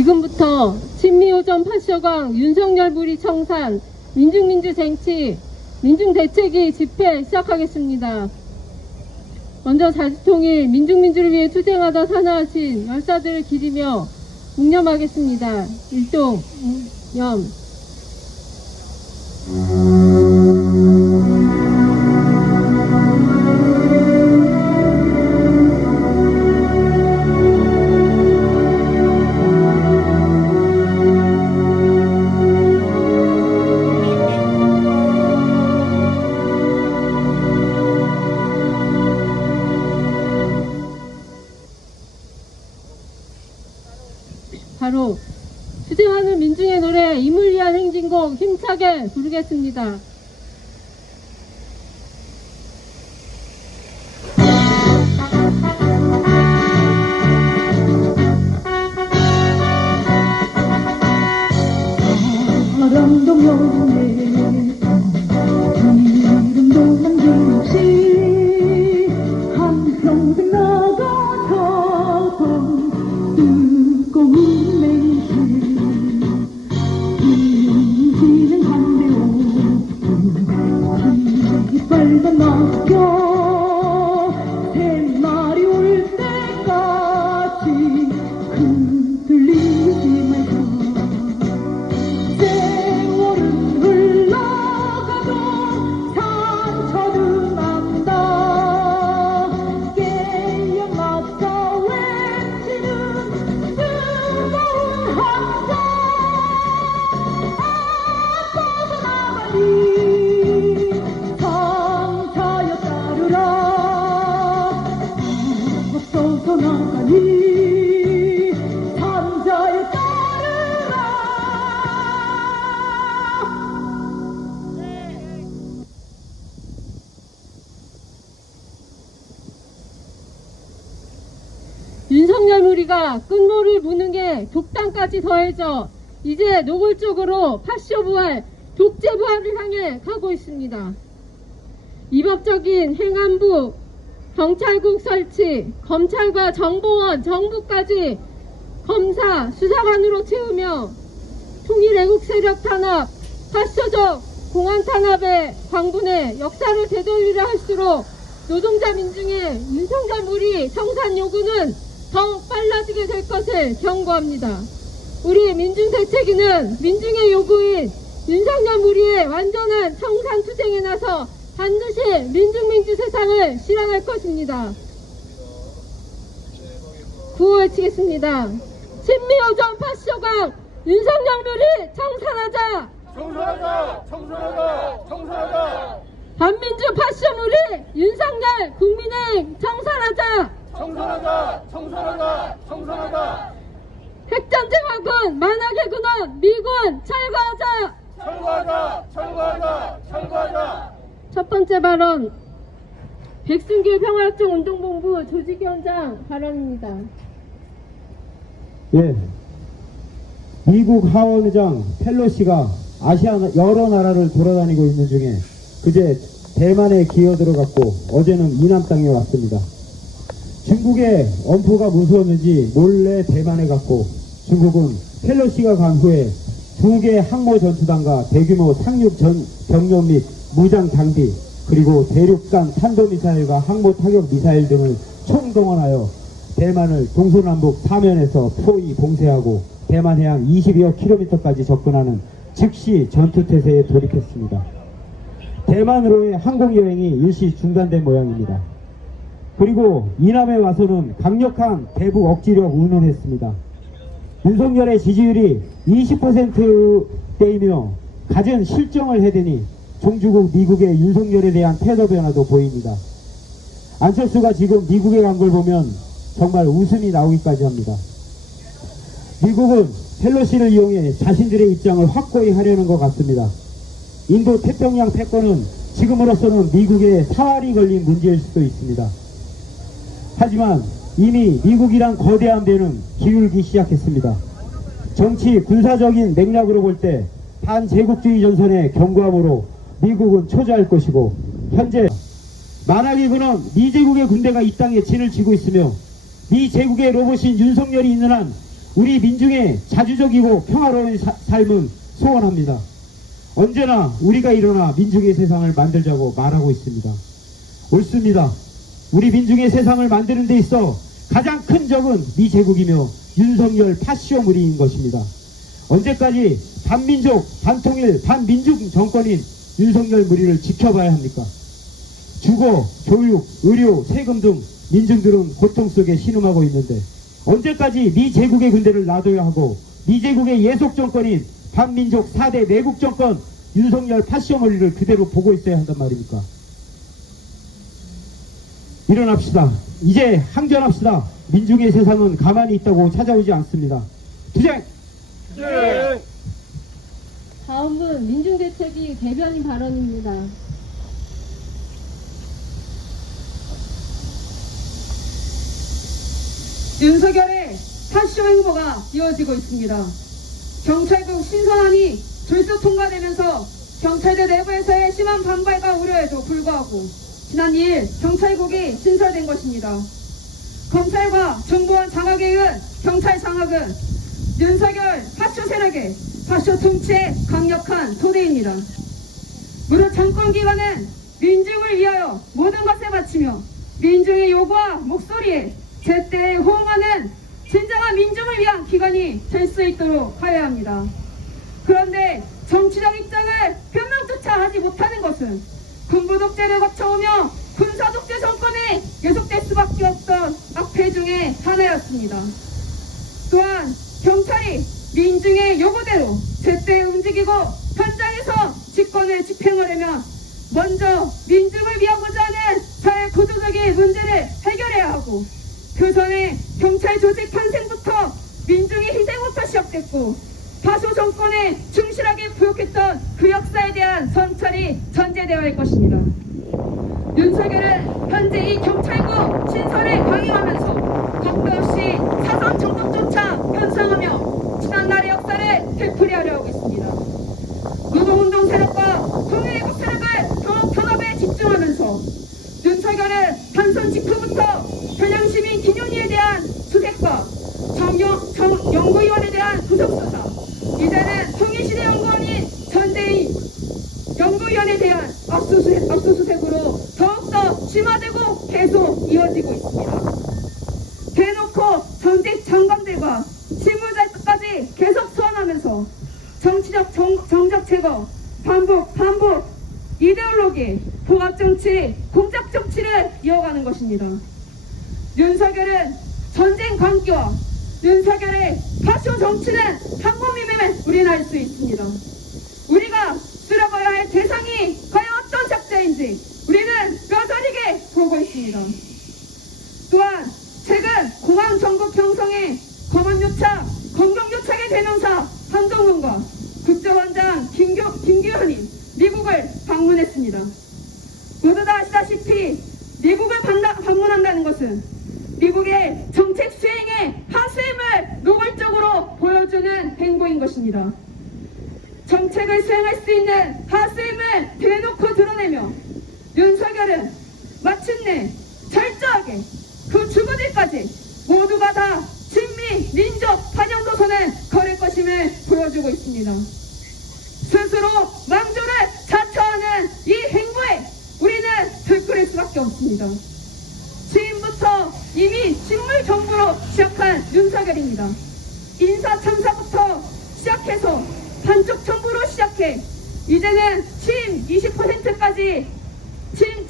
지금부터 친미오전 8쇼강 윤석열 무리 청산 민중민주쟁취 민중대책위 집회 시작하겠습니다. 먼저 자주통일 민중민주를 위해 투쟁하다 사나하신 열사들을 기리며 묵념하겠습니다. 일동 념. 바로 투쟁하는 민중의 노래 임을 위한 행진곡 힘차게 부르겠습니다. 바람도 여름에 이름도 남김없이 한평생 나가서 뜨거운 냉실 인지는 담배오 빨간 낙엽 새 날이 올 때까지 흔들리지 말자. 세월은 흘러가도 상처는 난다. 깨어났다 외치는 뜨거운 함성. 뻗어나가니 상차여 따르라. 앞서서 나가니 상차여 따르라. 윤석열 무리가 끝모를 무는 게 독단까지 더해져 이제 노골적으로 파쇼 부활, 독재 부활을 향해 가고 있습니다. 위법적인 행안부, 경찰국 설치, 검찰과 정보원, 정부까지 검사, 수사관으로 채우며 통일애국 세력 탄압, 파쇼적 공안 탄압의 광분에 역사를 되돌리려 할수록 노동자 민중의 윤석열 무리 청산 요구는 더 빨라지게 될 것을 경고합니다. 우리 민중대책위는 민중의 요구인 윤석열 무리의 완전한 청산 투쟁에 나서 반드시 민중민주 세상을 실현할 것입니다. 구호 외치겠습니다. 친미오전 파쇼강 윤석열 무리 청산하자! 청산하자! 청산하자! 청산하자! 반민주 파쇼 무리 윤석열 국민의힘 청산하자! 청산하자! 청산하자! 청산하자! 핵전쟁화군 만악의 군원 미군 철거하자! 철거하자! 철거하자! 철거하자! 첫 번째 발언 백승길 평화협정 운동본부 조직위원장 발언입니다. 예, 미국 하원의장 펠로시가 아시아 여러 나라를 돌아다니고 있는 중에 그제 대만에 기어 들어갔고 어제는 이남 땅에 왔습니다. 중국의 엄포가 무서웠는지 몰래 대만에 갔고 중국은 펠로시가 간 후에 2개 항모 전투단과 대규모 상륙 전 병력 및 무장 장비 그리고 대륙간 탄도미사일과 항모 타격 미사일 등을 총동원하여 대만을 동서남북 4면에서 포위 봉쇄하고 대만 해안 20여 킬로미터까지 접근하는 즉시 전투태세에 돌입했습니다. 대만으로의 항공여행이 일시 중단된 모양입니다. 그리고 이남에 와서는 강력한 대북 억지력 운운했습니다. 윤석열의 지지율이 20%대이며 갖은 실정을 해대니 종주국 미국의 윤석열에 대한 태도 변화도 보입니다. 안철수가 지금 미국에 간 걸 보면 정말 웃음이 나오기까지 합니다. 미국은 펠로시를 이용해 자신들의 입장을 확고히 하려는 것 같습니다. 인도 태평양 패권은 지금으로서는 미국의 사활이 걸린 문제일 수도 있습니다. 하지만 이미 미국이란 거대한 배는 기울기 시작했습니다. 정치 군사적인 맥락으로 볼 때 반제국주의 전선의 경고함으로 미국은 초조할 것이고 현재 만악의 근원 미제국의 군대가 이 땅에 진을 치고 있으며 미제국의 로봇인 윤석열이 있는 한 우리 민중의 자주적이고 평화로운 삶을 소원합니다. 언제나 우리가 일어나 민중의 세상을 만들자고 말하고 있습니다. 옳습니다. 우리 민중의 세상을 만드는 데 있어 가장 큰 적은 미제국이며 윤석열 파시오무리인 것입니다. 언제까지 반민족, 반통일, 반민중 정권인 윤석열 무리를 지켜봐야 합니까? 주거, 교육, 의료, 세금 등 민중들은 고통 속에 신음하고 있는데 언제까지 미제국의 군대를 놔둬야 하고 미제국의 예속 정권인 반민족 4대 내국 정권 윤석열 파시오무리를 그대로 보고 있어야 한단 말입니까? 일어납시다. 이제 항전합시다. 민중의 세상은 가만히 있다고 찾아오지 않습니다. 투쟁! 네. 다음은 민중대책위 대변인 발언입니다. 윤석열의 파쇼 행보가 이어지고 있습니다. 경찰국 신선안이 졸속 통과되면서 경찰대 내부에서의 심한 반발과 우려에도 불구하고 지난 2일 경찰국이 신설된 것입니다. 검찰과 정보원 장악에 의한 경찰 장악은 윤석열 파쇼 세력의 파쇼 통치의 강력한 토대입니다. 무릇 정권기관은 민중을 위하여 모든 것을 바치며 민중의 요구와 목소리에 제때 호응하는 진정한 민중을 위한 기관이 될 수 있도록 하여야 합니다. 그런데 정치적 입장을 변명조차 하지 못하는 것은 군부 독재를 거쳐오며 군사 독재 정권이 계속될 수밖에 없던 악폐 중에 하나였습니다. 또한 경찰이 민중의 요구대로 제때 움직이고 현장에서 직권을 집행하려면 먼저 민중을 위하고자 하는 사회 구조적인 문제를 해결해야 하고 그 전에 경찰 조직 탄생부터 민중의 희생부터 시작됐고 파쇼 정권에 충실하게 부역했던 그 역사에 대한 성찰이 전제되어야 할 것입니다. 윤석열은 현재 이 경찰국 신설을 강행하면서 겁도 없이 사선 정권조차 연상하며 지난날의 역사를 되풀이하려 하고 있습니다. 노동운동 세력과 통일애국 세력을 더욱 탄압에 집중하면서 윤석열은 단선 직후부터 전향시민 기념리에 대한 수색과 연구위원에 대한 구속수사, 이제는 통일시대 연구원인 전대인 연구위원에 대한 압수수색으로 더욱더 심화되고 계속 이어지고 있습니다. 대놓고 전직 장관들과 실무자까지 계속 소환하면서 정치적 정적 제거, 반복, 이데올로기, 봉합정치, 공작정치를 이어가는 것입니다. 윤석열은 전쟁 광기와 윤석열의 파쇼 정치는 한 몸임을 우리는 알 수 있습니다. 우리가 쓸어봐야 할 대상이 과연 어떤 작자인지 우리는 뼈저리게 보고 있습니다. 또한 최근 공항 전국 형성의 검언요착, 검경요착의 대명사 한동훈과 국정원장 김규현이 미국을 방문했습니다. 모두 다 아시다시피 미국을 방문한다는 것은 미국의 정책 수행의 하수임을 노골적으로 보여주는 행보인 것입니다. 정책을 수행할 수 있는 하수임을 대놓고 드러내며 윤석열은 마침내 철저하게 그 주부들까지 모두가 다 친미, 민족, 반영도선을 걸을 것임을 보여주고 있습니다. 스스로 망조를 자처하는 이 행보에 우리는 들끓을 수밖에 없습니다. 취임부터 이미 식물 정부로 시작한 윤석열입니다. 인사 참사부터 시작해서 반쪽 정부로 시작해 이제는 취임 20%까지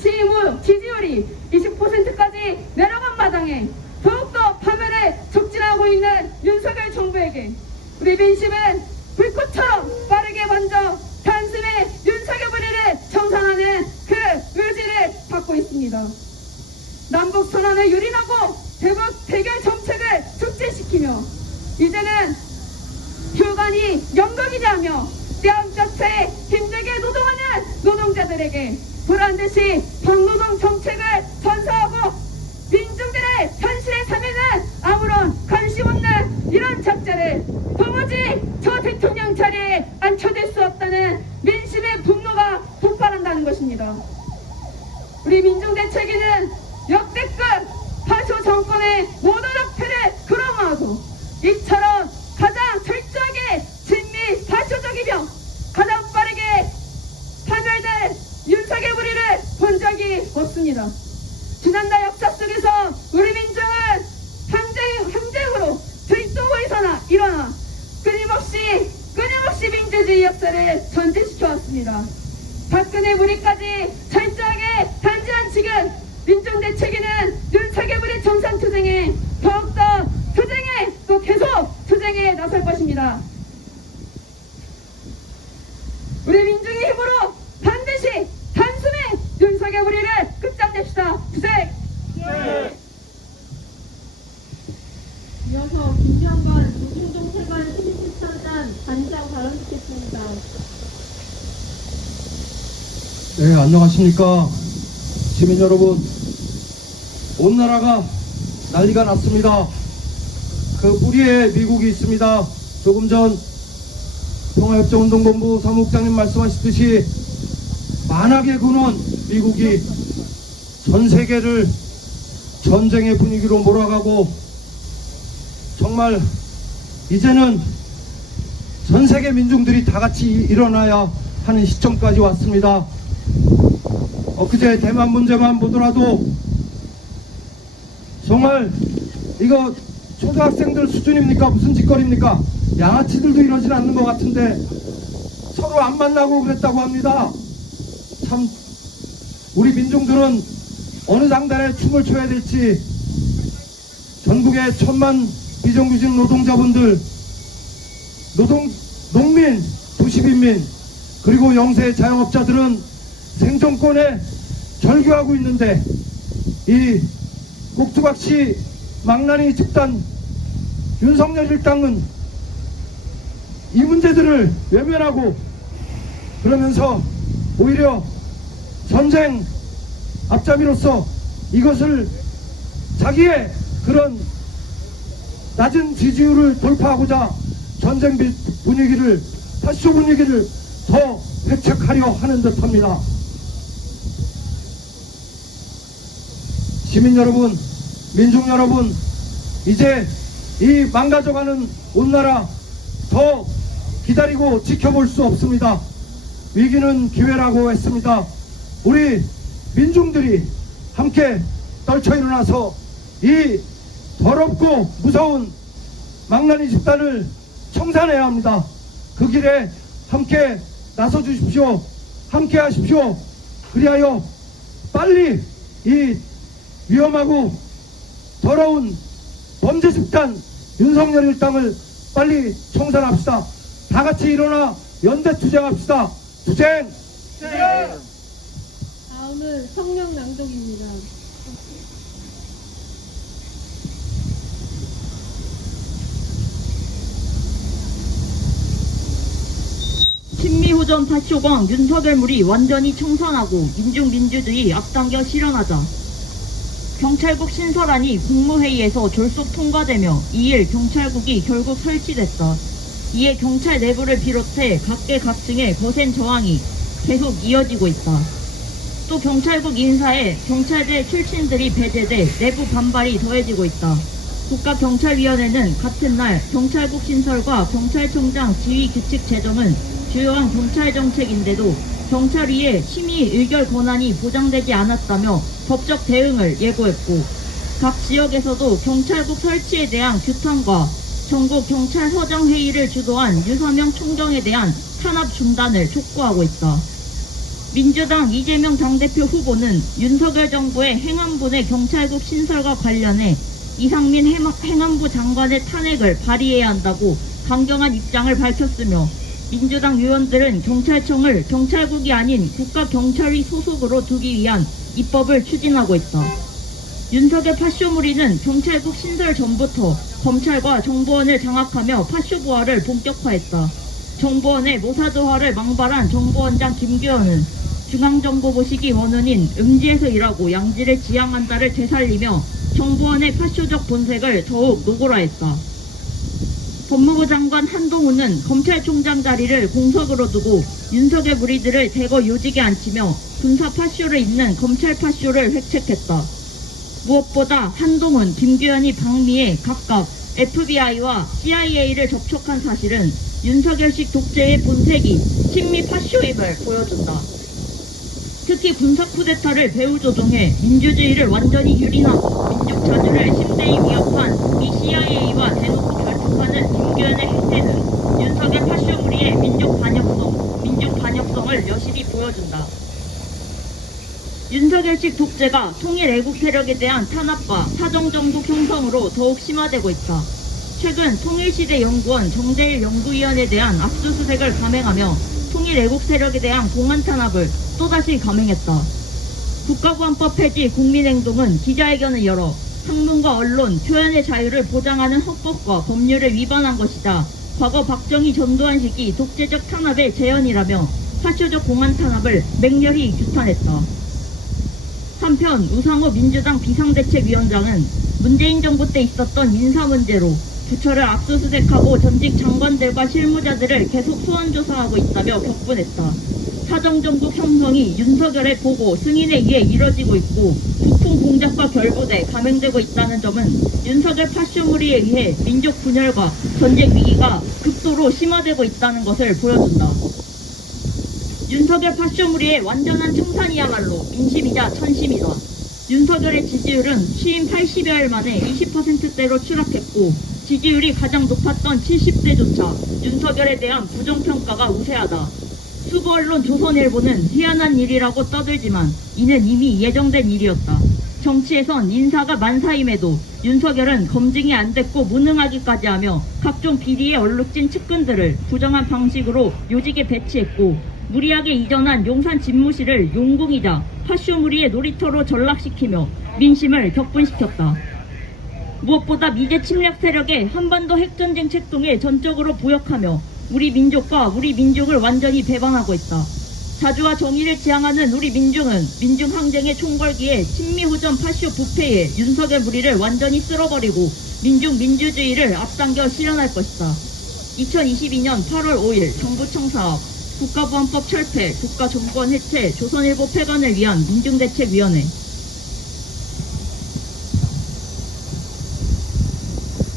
취임 후 지지율이 20%까지 내려간 마당에 더욱더 파멸에 촉진하고 있는 윤석열 정부에게 우리 민심은 불꽃처럼 빠르게 먼저 단숨에 윤석열 무리를 청산하는 그 의지를 받고 있습니다. 남북 선언을 유린하고 대결 정책을 촉진시키며 이제는 휴관이 영광이냐며 뺨자체에 힘들게 노동하는 노동자들에게 보란듯이 박노동 정책을 선사하고 민중들의 현실의 삶에는 아무런 관심 없는 이런 작자를 도무지 저 대통령 자리에 앉혀질 수 없다는 민심의 분노가 폭발한다는 것입니다. 우리 민중대책위는 역대급 파쇼 정권의 모든 악패를 그럼하고 이처럼 일어나 끊임없이 민주주의 역사를 전진시켜왔습니다. 박근혜 무리까지 철저하게 단죄한 지금 민중 대책위는 윤석열의 정상투쟁에 더욱더 투쟁에 또 계속 투쟁에 나설 것입니다. 우리 민중의 힘으로 반드시 단숨에 윤석열 무리를 끝장냅시다. 투쟁! 이어서 김병관 노중동체관 신입집사단 단장 발언 듣겠습니다. 네, 안녕하십니까. 시민 여러분, 온 나라가 난리가 났습니다. 그 뿌리에 미국이 있습니다. 조금 전 평화협정운동본부 사무국장님 말씀하셨듯이 만악의 근원 미국이 전 세계를 전쟁의 분위기로 몰아가고 정말 이제는 전 세계 민중들이 다 같이 일어나야 하는 시점까지 왔습니다. 엊그제 대만 문제만 보더라도 정말 이거 초등학생들 수준입니까? 무슨 짓거리입니까? 양아치들도 이러진 않는 것 같은데 서로 안 만나고 그랬다고 합니다. 참 우리 민중들은 어느 장단에 춤을 춰야 될지 전국의 1000만 비정규직 노동자분들, 농민, 도시빈민, 그리고 영세 자영업자들은 생존권에 절규하고 있는데 이 꼭두각시 망나니 집단 윤석열 일당은 이 문제들을 외면하고 그러면서 오히려 전쟁 앞잡이로서 이것을 자기의 그런 낮은 지지율을 돌파하고자 전쟁 분위기를, 파쇼 분위기를 더 회책하려 하는 듯합니다. 시민 여러분, 민중 여러분, 이제 이 망가져가는 온 나라 더 기다리고 지켜볼 수 없습니다. 위기는 기회라고 했습니다. 우리 민중들이 함께 떨쳐 일어나서 이 더럽고 무서운 망나니 집단을 청산해야 합니다. 그 길에 함께 나서 주십시오. 함께 하십시오. 그리하여 빨리 이 위험하고 더러운 범죄 집단 윤석열 일당을 빨리 청산합시다. 다 같이 일어나 연대 투쟁합시다. 투쟁! 다음은 성명 낭독입니다. 친미호전 파쇼광 윤석열물이 완전히 청산하고 민중민주주의 앞당겨 실현하자. 경찰국 신설안이 국무회의에서 졸속 통과되며 2일 경찰국이 결국 설치됐다. 이에 경찰 내부를 비롯해 각계각층의 거센 저항이 계속 이어지고 있다. 또 경찰국 인사에 경찰대 출신들이 배제돼 내부 반발이 더해지고 있다. 국가경찰위원회는 같은 날 경찰국 신설과 경찰청장 지휘규칙 제정은 주요한 경찰정책인데도 경찰위의 심의 의결 권한이 보장되지 않았다며 법적 대응을 예고했고, 각 지역에서도 경찰국 설치에 대한 규탄과 전국 경찰서장 회의를 주도한 유서명 총경에 대한 탄압 중단을 촉구하고 있다. 민주당 이재명 당대표 후보는 윤석열 정부의 행안부 내 경찰국 신설과 관련해 이상민 행안부 장관의 탄핵을 발의해야 한다고 강경한 입장을 밝혔으며, 민주당 의원들은 경찰청을 경찰국이 아닌 국가경찰위 소속으로 두기 위한 입법을 추진하고 있다. 윤석열 파쇼무리는 경찰국 신설 전부터 검찰과 정보원을 장악하며 파쇼 부활을 본격화했다. 정보원의 모사드화를 망발한 정보원장 김규현은 중앙정보보시기 원원인 음지에서 일하고 양지를 지향한다를 되살리며 정보원의 파쇼적 본색을 더욱 노골화했다. 법무부 장관 한동훈은 검찰총장 자리를 공석으로 두고 윤석열 무리들을 대거 요직에 앉히며 군사 파쇼를 잇는 검찰 파쇼를 획책했다. 무엇보다 한동훈, 김규현이 방미에 각각 FBI와 CIA를 접촉한 사실은 윤석열식 독재의 본색이 친미 파쇼임을 보여준다. 특히 군사 쿠데타를 배후 조종해 민주주의를 완전히 유린하고 민족 자주를 심대히 위협한 이 CIA와 대놓고 결탁하는 김규현 윤석열 파쇼무리의 민족 반역성을 여실히 보여준다. 윤석열식 독재가 통일 애국 세력에 대한 탄압과 사정정국 형성으로 더욱 심화되고 있다. 최근 통일시대 연구원 정재일 연구위원에 대한 압수수색을 감행하며 통일 애국 세력에 대한 공안 탄압을 또다시 감행했다. 국가보안법 폐지 국민행동은 기자회견을 열어 학문과 언론, 표현의 자유를 보장하는 헌법과 법률을 위반한 것이다. 과거 박정희 전두환 시기 독재적 탄압의 재현이라며 파쇼적 공안 탄압을 맹렬히 규탄했다. 한편 우상호 민주당 비상대책위원장은 문재인 정부 때 있었던 인사 문제로 부처를 압수수색하고 전직 장관들과 실무자들을 계속 소환조사하고 있다며 격분했다. 사정정국 형성이 윤석열의 보고 승인에 의해 이뤄지고 있고 부품 공작과 결부돼 감행되고 있다는 점은 윤석열 파쇼무리에 의해 민족 분열과 전쟁 위기가 극도로 심화되고 있다는 것을 보여준다. 윤석열 파쇼무리의 완전한 청산이야말로 민심이자 천심이다. 윤석열의 지지율은 취임 80여일 만에 20%대로 추락했고 지지율이 가장 높았던 70대조차 윤석열에 대한 부정평가가 우세하다. 수구 언론 조선일보는 희한한 일이라고 떠들지만 이는 이미 예정된 일이었다. 정치에선 인사가 만사임에도 윤석열은 검증이 안 됐고 무능하기까지 하며 각종 비리에 얼룩진 측근들을 부정한 방식으로 요직에 배치했고 무리하게 이전한 용산 집무실을 용궁이자 파쇼무리의 놀이터로 전락시키며 민심을 격분시켰다. 무엇보다 미제 침략 세력의 한반도 핵전쟁 책동에 전적으로 부역하며 우리 민족과 우리 민족을 완전히 배반하고 있다. 자주와 정의를 지향하는 우리 민중은 민중항쟁의 총궐기에 친미호전 파쇼 부패에 윤석열 무리를 완전히 쓸어버리고 민중민주주의를 앞당겨 실현할 것이다. 2022년 8월 5일 정부 청사업 국가보안법 철폐, 국가정권 해체, 조선일보 폐간을 위한 민중대책위원회.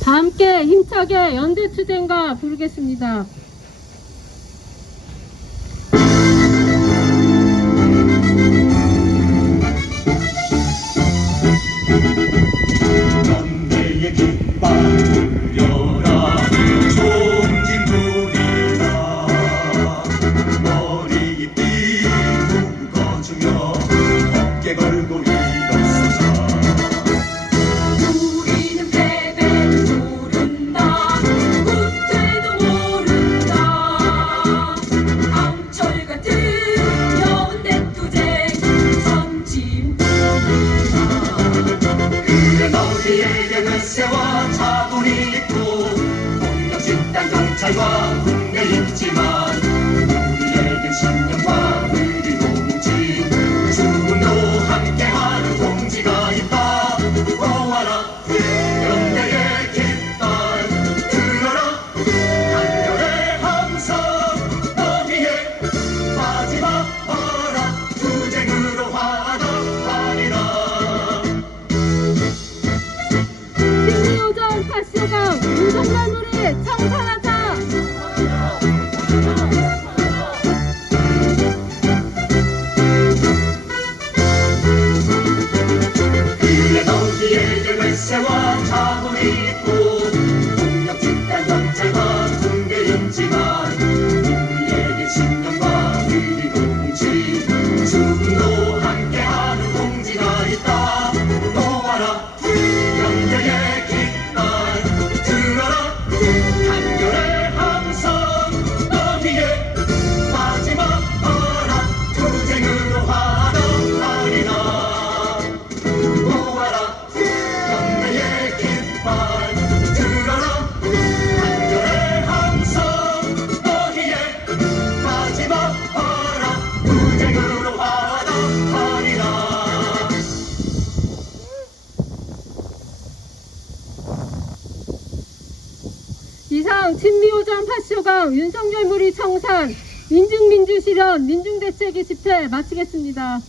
다 함께 힘차게 연대투쟁가 부르겠습니다. 연대의 깃발 들려라 총진군이다 머리 띠 묶어주며 어깨 걸고 일어서자 우리는 패배를 모른다 후퇴도 모른다 암철 같은 연대투쟁 선진국이다 그래 너희에게 외세와 자본이 있고 폭력 집단 경찰과 군대 있지만 우리에겐 신념과 의리로 뭉친 죽음도 함께하는 동지가 있다 모아라 연대의 깃발 들어라 한결의 함성 너희의 마지막 마라 투쟁으로 화답하리라 신미호전 파쇼강 윤석열무리 청산하자. 그래 너희에게 외세와 자본이 있고 폭력 집단 경찰과 군대 있지만 우리에게 신념과 의리로 뭉친 죽음도 함께하는 동지가 있다 모아라 연대의 깃발 들어라 한결의 함성 너희의 마지막 마라 투쟁으로 화답하리라 모아라 연대의 깃발 들어라 한결의 함성 너희의 마지막 마라 투쟁으로 화답하리라 이상 친미호전 파쇼강 윤석열무리 청산 민중민주실현 민중대책위 집회 마치겠습니다.